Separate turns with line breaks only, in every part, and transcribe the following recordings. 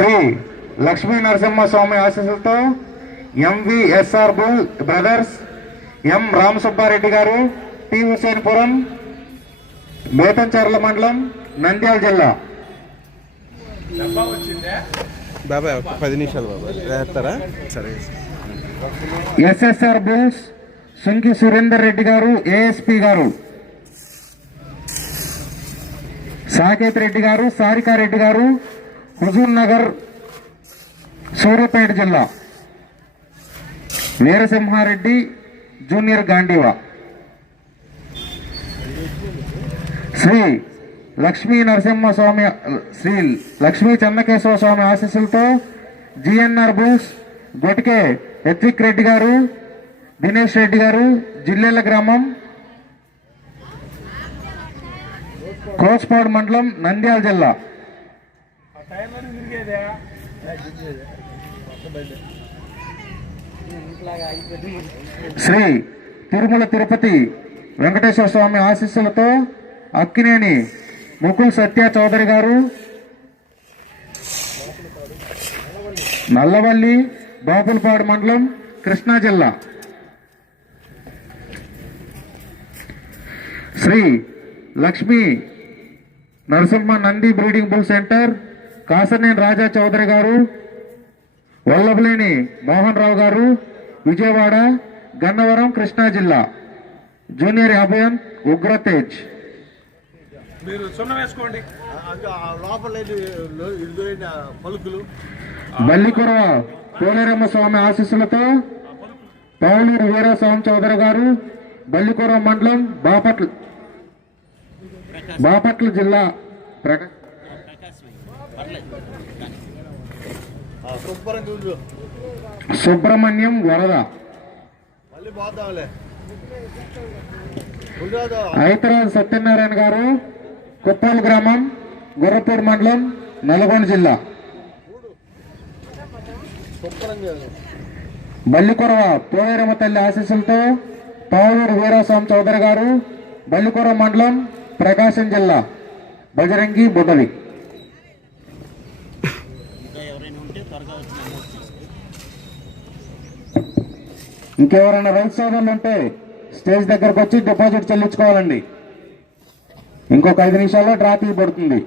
శ్రీ లక్ష్మీ నరసింహస్వామి ఆశీస్సులతో MVSR bull brothers M Ramasubbareddy garu T Husenpuram Betamcherla మండలం నంద్యాల జిల్లా.
బాబాయ్ పది నిమిషాలు బాబాయ్. వేస్తారా సరే.
SSR bulls Sunki Surender Reddy garu ASP garu. Saketh Reddy గారు సారికారెడ్డి గారు హుజూర్ నగర్ సూర్యాపేట జిల్లా వీరసింహారెడ్డి జూనియర్ గాంధీవా. శ్రీ లక్ష్మీ నరసింహస్వామి శ్రీ లక్ష్మీ చెన్నకేశ్వర స్వామి ఆశీస్సులతో జిఎన్ఆర్ బూస్ గొటికే ఎత్విక్ రెడ్డి గారు దినేష్ రెడ్డి గారు జిల్లెల గ్రామం కోస్పాడు మండలం నంద్యాల జిల్లా. శ్రీ తిరుమల తిరుపతి వెంకటేశ్వర స్వామి ఆశీస్సులతో అక్కినేని ముకుల్ సత్య చౌదరి గారు నల్లవల్లి బాపులపాడు మండలం కృష్ణా జిల్లా. Shri Lakshmi Narasimha Nandi breeding bull centre Kasaneni Raja Chowdary garu Vallabhaneni Mohan రావు గారు విజయవాడ గన్నవరం కృష్ణా జిల్లా. జూనియర్ అభయన్ ఉగ్రతేజ్
మీరు సున్నం వేసుకోండి.
లోపల ఇదిగోయిన పలుకులు?
బల్లికుర కోనేరమ్మ స్వామి ఆశీస్సులతో పౌలూరు వీరస్వామి చౌదరి గారు బల్లికుర మండలం బాపట్ల బాపట్ల జిల్లా ప్రక సుబ్రహ్మణ్యం వరద. ఐతరాజు సత్యనారాయణ గారు కుప్పాల గ్రామం గుర్రపూడి మండలం నల్గొండ జిల్లా. బల్లికొరవ పోలేరమ్మ తల్లి ఆశీస్సులతో పావులూరు వీరస్వామి చౌదరి గారు బల్లికొరవ మండలం ప్రకాశం జిల్లా బజరంగి బుడ్డలి ఇంకెవరైనా రైతు సోదరులు ఉంటే స్టేజ్ దగ్గరకు వచ్చి డిపాజిట్ చెల్లించుకోవాలండి. ఇంకొక ఐదు నిమిషాల్లో డ్రా తీయబడుతుంది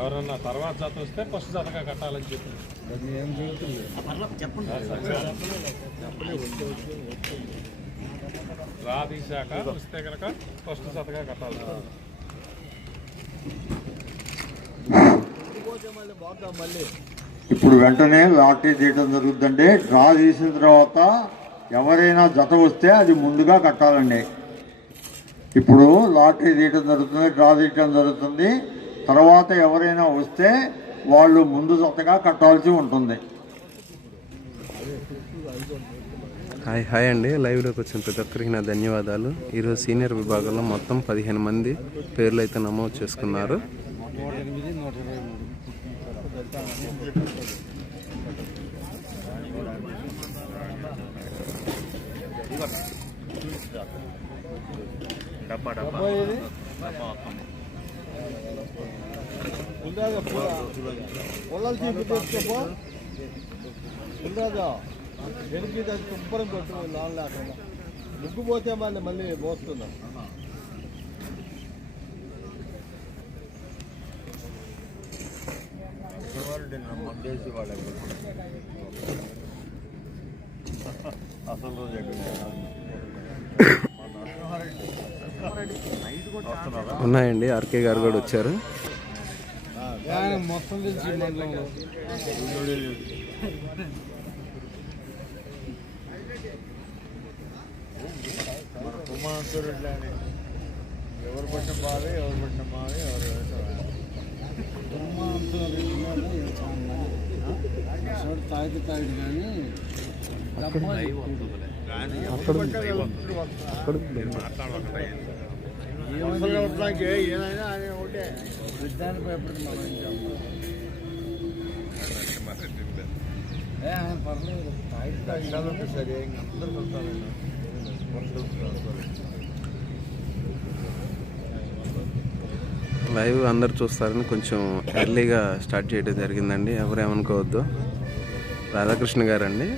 ఎవరన్నా తర్వాత జత వస్తే ఫస్ట్ జతగా కట్టాలని చెప్పండి రా వస్తే కనుక ఫస్ట్ జతగా కట్టాలి
పోతే మళ్ళీ పోతాం మళ్ళీ
ఇప్పుడు వెంటనే లాటరీ తీయడం జరుగుతుందంటే డ్రా తీసిన తర్వాత ఎవరైనా జత వస్తే అది ముందుగా కట్టాలండి. ఇప్పుడు లాటరీ తీయడం జరుగుతుంది డ్రా తీయడం జరుగుతుంది. తర్వాత ఎవరైనా వస్తే వాళ్ళు ముందు జతగా కట్టాల్సి ఉంటుంది.
హాయ్ హాయ్ అండి. లైవ్లోకి వచ్చిన ప్రతి ఒక్కరికి నా ధన్యవాదాలు. ఈరోజు సీనియర్ విభాగంలో మొత్తం పదిహేను మంది పేర్లు అయితే నమోదు చేసుకున్నారు.
ఉండదు పొలాలు తీపి ఉండదు వెనక్కి దాన్ని శుభ్రం పెట్టు లాన్ లేకుండా. ముగ్గు పోతే మళ్ళీ మళ్ళీ మోస్తున్నాం
అసలు రోజు
ఉన్నాయండి ఆర్కే గారు కూడా వచ్చారు.
మొత్తం తెలిసి
ఎవరు పట్టిన బావి ఎవరు పట్టిన బావి ఎవరు
కానీ
ఆయన ఒకటే.
మనం ఏం ఆయన పర్లేదు.
అందరూ
లైవ్ అందరు చూస్తారని కొంచెం ఎర్లీగా స్టార్ట్ చేయడం జరిగిందండి. ఎవరు ఏమనుకోవద్దు. రాధాకృష్ణ గారు అండి.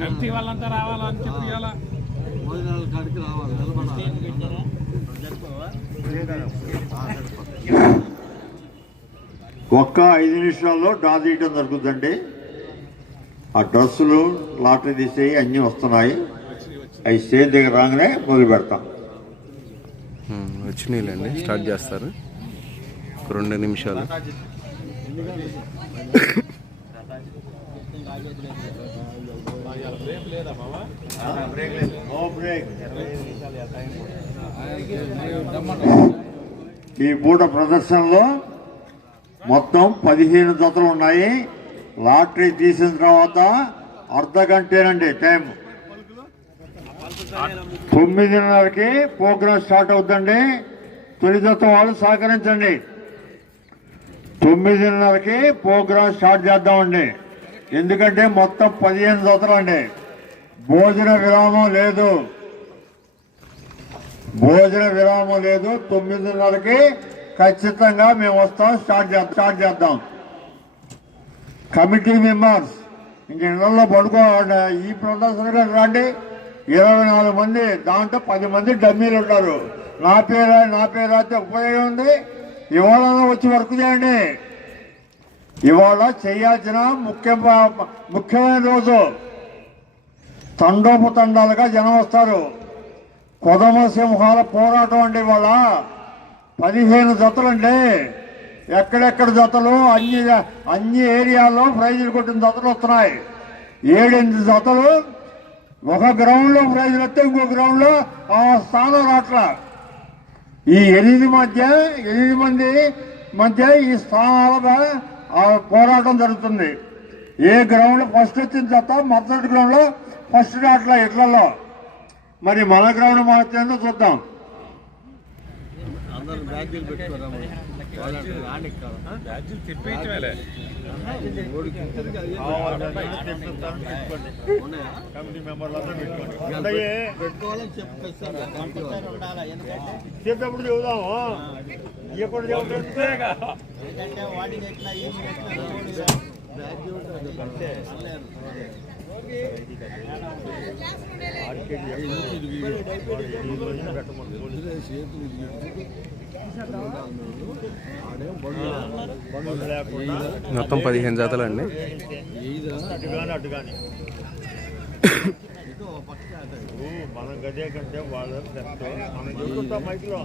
కమిటీ వాళ్ళంతా రావాలని చెప్పి ఇవాళ
భోజనాల కాడికి రావాలి
ఒక్క ఐదు నిమిషాల్లో డ్రా తీయటం జరుగుతుందండి. ఆ డ్రస్సులు లాటరీ తీసేవి అన్నీ వస్తున్నాయి. అవి స్టేజ్ దగ్గర రాగానే మొదలు పెడతాం.
వచ్చినాయిలేండి స్టార్ట్ చేస్తారు. రెండు నిమిషాలు.
ఈ పూట ప్రదర్శనలో మొత్తం పదిహేను జతలు ఉన్నాయి. లాటరీ తీసిన తర్వాత అర్ధ గంటేనండి టైం తొమ్మిదిన్నరకి ప్రోగ్రాం స్టార్ట్ అవుతుందండి తొలి వాళ్ళు సహకరించండి తొమ్మిదిన్నరకి ప్రోగ్రాం స్టార్ట్ చేద్దామండి. ఎందుకంటే మొత్తం పదిహేను దత్తలండి అండి భోజన విరామం లేదు. భోజన విరామం లేదు. తొమ్మిదిన్నరకి ఖచ్చితంగా మేము వస్తాం స్టార్ట్ చేద్దాం స్టార్ట్ చేద్దాం. కమిటీ మెంబర్స్ ఇంక ఇళ్ళలో పడుకోవాలి ఈ ప్రదర్శనగా రండి. ఇరవై నాలుగు మంది దాంట్లో పది మంది డమ్మీలు ఉంటారు. నా పేరు నా పేరు అయితే ఉపయోగం ఉంది? ఇవాళ వచ్చి వర్క్ చేయండి. ఇవాళ చేయాల్సిన ముఖ్య ముఖ్యమైన రోజు. తండోపతండాలుగా జనం వస్తారు. కొదమ సింహాల పోరాటం అండి ఇవాళ. పదిహేను జతలు అండి ఎక్కడెక్కడ జతలు? అన్ని అన్ని ఏరియాల్లో ప్రైజులు కొట్టిన జతలు వస్తున్నాయి. ఏడెనిమిది జతలు ఒక గ్రౌండ్లో ప్రైజులు వస్తే ఇంకో గ్రౌండ్లో ఆ స్థానం రాట్ల ఈ ఎనిమిది మధ్య ఎనిమిది మంది మధ్య ఈ స్థానాలగా ఆ పోరాటం జరుగుతుంది. ఏ గ్రౌండ్లో ఫస్ట్ వచ్చిన తర్వాత మొదటి గ్రౌండ్లో ఫస్ట్ రాట్ల ఇట్లలో మరి మన గ్రౌండ్ మాత్రమే చూద్దాం.
అందరు పెట్టుకోరా
బ్యాడ్జీలు తిప్పించలే
కమిటీ
పెట్టుకోవాలని.
చెప్పేప్పుడు ఎప్పుడు
ఉంటుంది అంతే.
మొత్తం పదిహేను జాతలు అండి
కానీ అటు మనం గదే కంటే వాళ్ళు మనం చెబుతుంటాం మైక్లో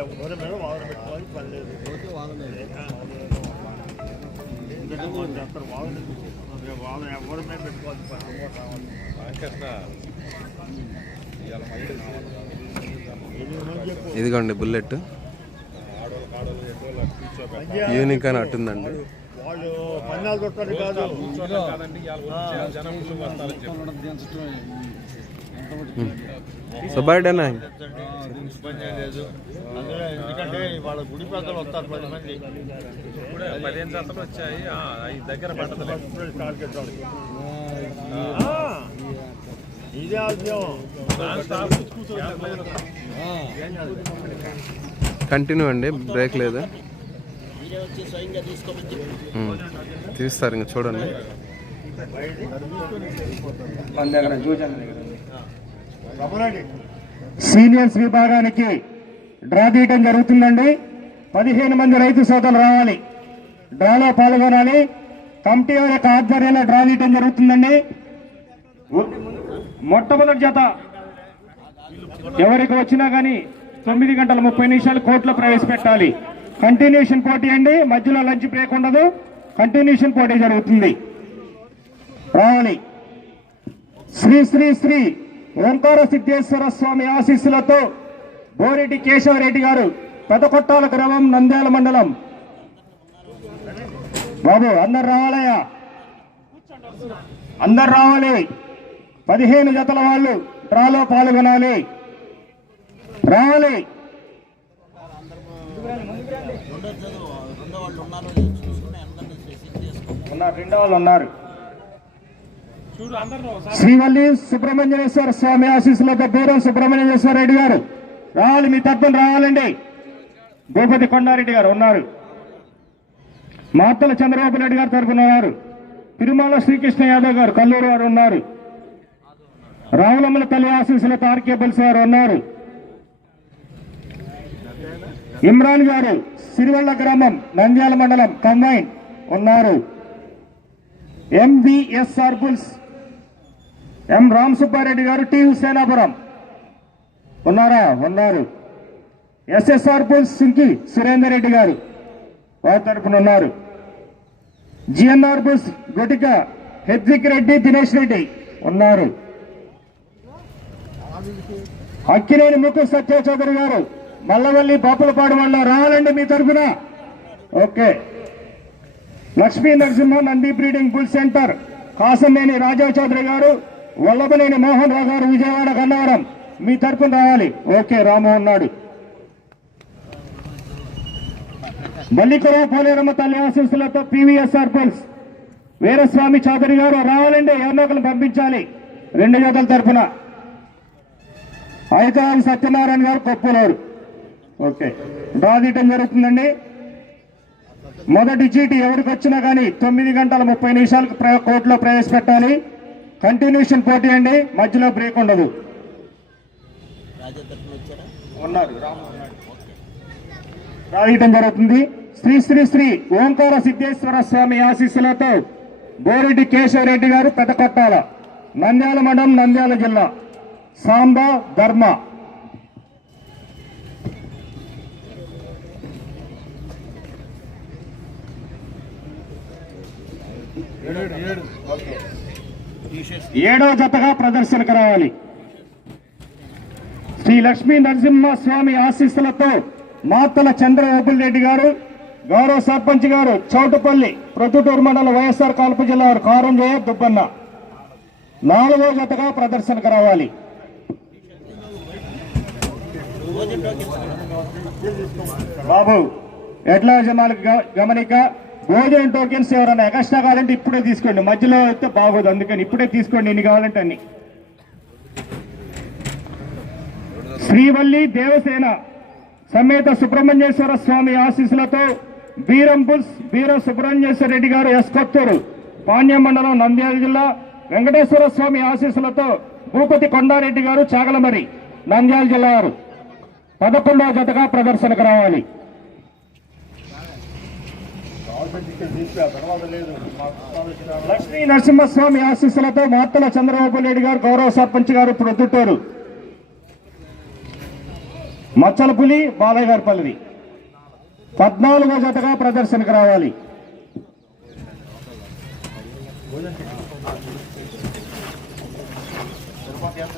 ఎవరి మీద వాళ్ళు పెట్టుకోవాలి పని లేదు వాళ్ళు వాళ్ళని ఎవరి మీద పెట్టుకోవాలి పని
రామకృష్ణ ఇవాళ మళ్ళీ
ఎనిమిది మంది చెప్పు.
ఇదిగోండి బుల్లెట్. యూనిక్ అని అట్టుందండి. సుబ్బారెడ్డి
పని లేదు అందులో ఎందుకంటే వాళ్ళ గుడి పెద్దలు వస్తారు పది మంది
ఇప్పుడే పదిహేను జతలు వచ్చాయి దగ్గర పట్టదులే
ఇదే.
కంటిన్యూ అండి బ్రేక్ లేదు. ఉమ్, తీస్తారు ఇంకా చూడండి.
సీనియర్స్ విభాగానికి డ్రా తీయటం జరుగుతుందండి. పదిహేను మంది రైతు సోదరులు రావాలి. డ్రాలో పాల్గొనాలి. కమిటీ వారి యొక్క ఆధ్వర్యంలో డ్రా తీయటం జరుగుతుందండి. మొట్టమొదటి జత ఎవరికి వచ్చినా కానీ తొమ్మిది గంటల ముప్పై నిమిషాలు కోర్టులో ప్రవేశపెట్టాలి. కంటిన్యూషన్ పోటీ అండి. మధ్యలో లంచ్ బ్రేక్ ఉండదు. కంటిన్యూషన్ పోటీ జరుగుతుంది. రావాలి. శ్రీ శ్రీ శ్రీ ఓంకార సిద్ధేశ్వర స్వామి ఆశీస్సులతో బోరెడ్డి కేశవరెడ్డి గారు పెదకొట్టాల గ్రామం నంద్యాల మండలం. బాబు అందరు రావాలయ్యా. అందరు రావాలి. పదిహేను జతల వాళ్ళు డ్రాలో పాల్గొనాలి. రావాలి.
ఉన్నారు
శ్రీవల్లి సుబ్రహ్మణ్యేశ్వర స్వామి ఆశీస్సులతో దూరం సుబ్రహ్మణ్యేశ్వర రెడ్డి గారు. రావాలి మీ తత్వం రావాలండి. భూపతి కొండారెడ్డి గారు ఉన్నారు. మాతల చంద్రబాబు నాయుడు గారు తరఫున ఉన్నారు. తిరుమల శ్రీకృష్ణ యాదవ్ గారు కల్లూరు వారు ఉన్నారు. రావులమ్మల తల్లి ఆశీస్సులతో ఆర్కే బల్స్ అన్నారు. ఉన్నారు ఇమ్రాన్ గారు సిరివల్ల గ్రామం నంద్యాల మండలం కంబైన్ ఉన్నారు. MBSR bulls M Ram Subbareddy garu T Husenapuram ఉన్నారా? ఉన్నారు. ఎస్ఎస్ఆర్ బుల్స్ సింకి సురేందర్ రెడ్డి గారు వారి తరపున ఉన్నారు. జిఎన్ఆర్ బుల్స్ గొటిక హెద్విక్ రెడ్డి దినేష్ రెడ్డి ఉన్నారు. అక్కినేని ముక్కు సత్య చౌదరి గారు మల్లవల్లి బాపులపాడు మండలం రావాలండి మీ తరఫున. Okay. Lakshmi Narasimha Nandi breeding bull centre Kasanneni Raja Chowdary garu Vallabhaneni Mohan రావు గారు విజయవాడ గన్నవరం మీ తరపున రావాలి. ఓకే రామోహన్ ఉన్నాడు మల్లికరావు పోలేరమ్మ తల్లి ఆశీస్సులతో పివిఎస్ఆర్ పుల్స్ వీరస్వామి చౌదరి గారు రావాలండి ఎవరినొకరు పంపించాలి. రెండు జతల తరపున ఐకాన్ సత్యనారాయణ గారు కొప్పలూరు. ఓకే. డ్రా తీయటం జరుగుతుందండి. మొదటి చీటి ఎవరికి వచ్చినా కానీ తొమ్మిది గంటల ముప్పై నిమిషాలకు ప్ర- కోర్టులో ప్రవేశపెట్టాలి. కంటిన్యూషన్ పోటీ అండి. మధ్యలో బ్రేక్ ఉండదు. ఉన్నారు. రాయటం జరుగుతుంది. శ్రీ శ్రీ శ్రీ ఓంకార సిద్ధేశ్వర స్వామి ఆశీస్సులతో బోరెడ్డి కేశవరెడ్డి గారు పెద్దకొట్టాల నంద్యాల మండలం నంద్యాల జిల్లా. సాంబ ధర్మ. ఏడో జతగా ప్రదర్శనకు రావాలి. శ్రీ లక్ష్మీ నరసింహ స్వామి ఆశీస్సులతో మాతల చంద్రబాబుల్ రెడ్డి గారు గౌరవ సర్పంచ్ గారు చౌటుపల్లి ప్రొద్దుటూరు మండలం వైఎస్ఆర్ కాల్పు జిల్లా వారు కారం జయ దుబ్బన్న. నాలుగో జతగా ప్రదర్శనకు రావాలి. బాబు ఎట్లా జనాలకు గమనిక భోజనం టోకెన్స్ ఎవరన్నా ఎక్స్ట్రా కావాలంటే ఇప్పుడే తీసుకోండి. మధ్యలో అయితే బాగోదు అందుకని ఇప్పుడే తీసుకోండి ఎన్ని కావాలంటే అన్ని. శ్రీవల్లి దేవసేన సమేత సుబ్రహ్మణ్యేశ్వర స్వామి ఆశీస్సులతో బీరంపుల్స్ బీర సుబ్రహ్మణ్యేశ్వర రెడ్డి గారు ఎస్ కొత్తూరు పాణ్యం మండలం నంద్యాల జిల్లా వెంకటేశ్వర స్వామి ఆశీస్సులతో భూపతి కొండారెడ్డి గారు చాగలమరి నంద్యాల జిల్లా వారు. పదకొండవ జతగా ప్రదర్శనకు రావాలి. లక్ష్మీ నరసింహస్వామి ఆశీస్సులతో మార్తల చంద్రబాబు నాయుడు గారు గౌరవ సర్పంచ్ గారు ప్రొద్దుటూరు మచ్చలపులి బాలయ్య గారి పల్లిది పద్నాలుగో జతగా ప్రదర్శనకు రావాలి.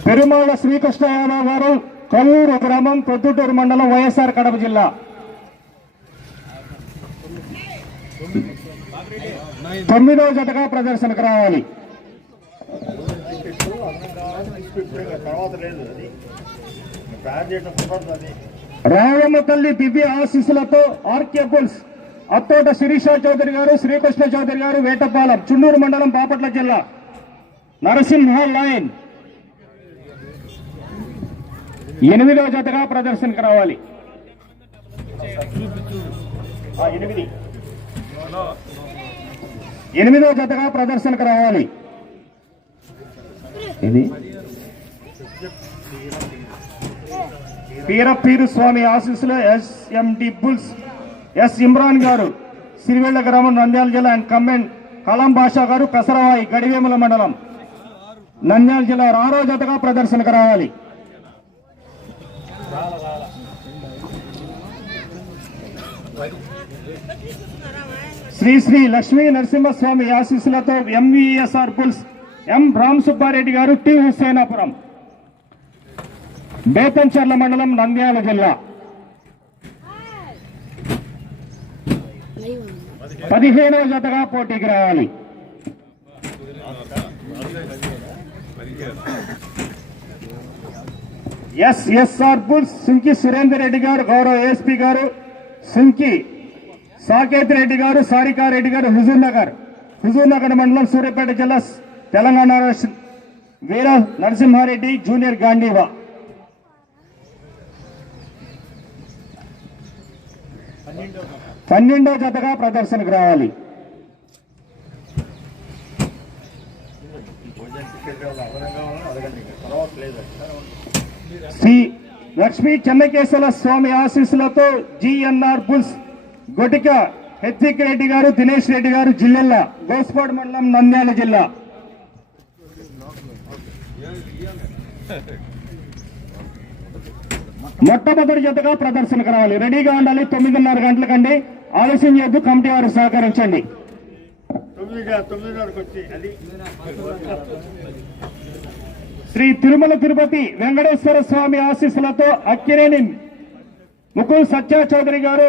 పెరుమాళ శ్రీకృష్ణ యాదవ్ గారు కొల్లూరు గ్రామం ప్రొద్దుటూరు మండలం వైఎస్ఆర్ కడప జిల్లా. తొమ్మిదవ జతగా ప్రదర్శనకు రావాలి. రావమ్మ తల్లి దివ్య ఆశీస్సులతో ఆర్కే బుల్స్ అత్తోట శిరీష చౌదరి గారు శ్రీకృష్ణ చౌదరి గారు వేటపాలెం చుండూరు మండలం బాపట్ల జిల్లా. నరసింహ లైన్. ఎనిమిదవ జతగా ప్రదర్శనకు రావాలి. ఎనిమిదో. ఎనిమిది జతగా ప్రదర్శనకు రావాలి. ఇది Peerapeeru Swamy ఆశీస్సులో SMD bulls S Imran garu Sirivella గ్రామం నంద్యాల జిల్లా అండ్ కమెంట్ కలాం బాషా గారు కసరవాయి గడివేముల మండలం నంద్యాల జిల్లా ఆరో జతగా ప్రదర్శనకు రావాలి. శ్రీ శ్రీ లక్ష్మీ నరసింహస్వామి ఆశీస్సులతో MVSR bulls M Ram Subbareddy garu T. Hussenapuram Betamcherla మండలం నంద్యాల జిల్లా. పదిహేనవ జతగా పోటీకి రావాలి. ఎస్ఎస్ఆర్ బుల్స్ సుంకి సురేందర్ రెడ్డి గారు గౌరవ ఏఎస్పీ గారు సుంకి సాకేత్ రెడ్డి గారు సారికారెడ్డి గారు హుజూర్ నగర్. హుజూర్నగర్ మండలం సూర్యాపేట జిల్లా తెలంగాణ రాష్ట్ర వీర నరసింహారెడ్డి జూనియర్ గాంధీవా. పన్నెండో జతగా ప్రదర్శనకు రావాలి. శ్రీ లక్ష్మీ చెన్నకేశ్వర స్వామి ఆశీస్సులతో జిఎన్ఆర్ బుల్స్ గొటిక హెత్తిక్ రెడ్డి గారు దినేష్ రెడ్డి గారు జిల్లెల్ల గోస్పాడ్ మండలం నంద్యాల జిల్లా. మొట్టమొదటి జతగా ప్రదర్శనకు రావాలి. రెడీగా ఉండాలి. తొమ్మిదిన్నర గంటలకండి. ఆలస్యం చేయొద్దు. కమిటీ వారు సహకరించండి. శ్రీ తిరుమల తిరుపతి వెంకటేశ్వర స్వామి ఆశీస్సులతో అక్కినేని ముకుల్ సత్య చౌదరి గారు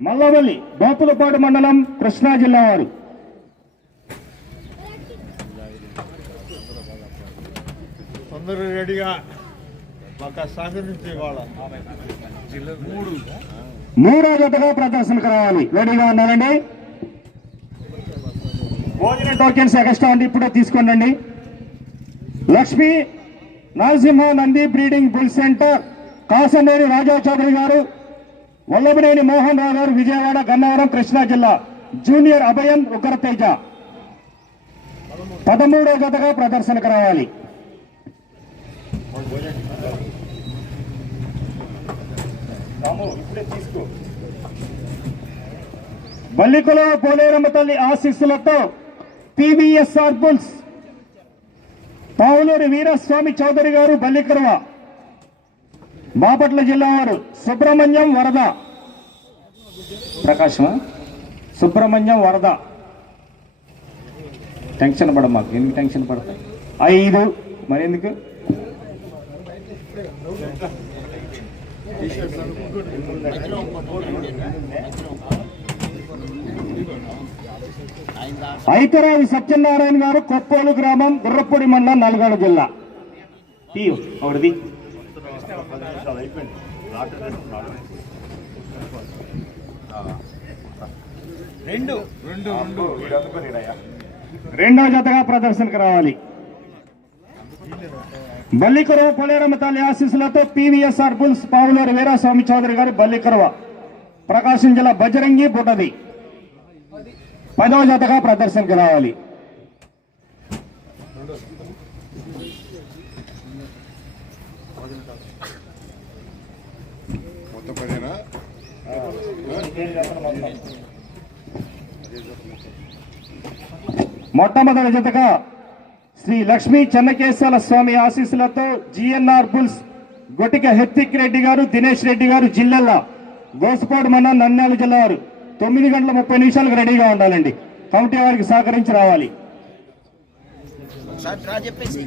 మల్లవల్లి బాపులపాడు మండలం కృష్ణా జిల్లా వారు.
అందరూ రెడీగా మూడు.
జతగా ప్రదర్శనకు రావాలి. రెడీగా ఉన్నారండి? భోజన టోకెన్స్ ఎక్స్ట్రా ఉంది ఇప్పుడే తీసుకోండి Lakshmi Narasimha Nandi breeding bull centre Kasaneni Raja Chowdary garu Vallabhaneni Mohan రావు గారు విజయవాడ గన్నవరం కృష్ణా జిల్లా జూనియర్ అభయన్ ఉగ్రతేజ. పదమూడో జతగా ప్రదర్శనకు రావాలి. బల్లికుల పోలేరమ్మ తల్లి ఆశీస్సులతో పివిఎస్ఆర్ బుల్స్ పావులూరు వీరస్వామి చౌదరి గారు బల్లికర్వ. బాపట్ల జిల్లా వారు సుబ్రహ్మణ్యం వరద. ప్రకాశమా? సుబ్రహ్మణ్యం వరద. టెన్షన్ పడ మాకు ఎందుకు టెన్షన్ పడతాయి? ఐదు. మరి ఎందుకు ఐతరావి సత్యనారాయణ గారు కొప్పోలు గ్రామం గుర్రపూడి మండలం నల్గొండ జిల్లా. ఒకటిది.
రెండు. రెండు రెండు.
రెండో జతగా ప్రదర్శనకు రావాలి. బల్లికరవ పొలేరమ్మ తల్లి ఆశీస్సులతో పివిఎస్ఆర్ బుల్స్ పావులూరు వీరాస్వామి చౌదరి గారు బల్లికరవ. ప్రకాశం జిల్లా బజరంగి బుటది. పదవ జతగా ప్రదర్శనకు రావాలి. మొట్టమొదటి జతగా శ్రీ లక్ష్మీ చెన్నకేశ్వర స్వామి ఆశీస్సులతో జిఎన్ఆర్ బుల్స్ గొటిక హెత్తిక్ రెడ్డి గారు దినేష్ రెడ్డి గారు జిల్లెల్ల గోసుపాడు మండలం నంద్యాల జిల్లా వారు. తొమ్మిది గంటల ముప్పై నిమిషాలకు రెడీగా ఉండాలండి కమిటీ వారికి సహకరించి రావాలి
చెప్పేసి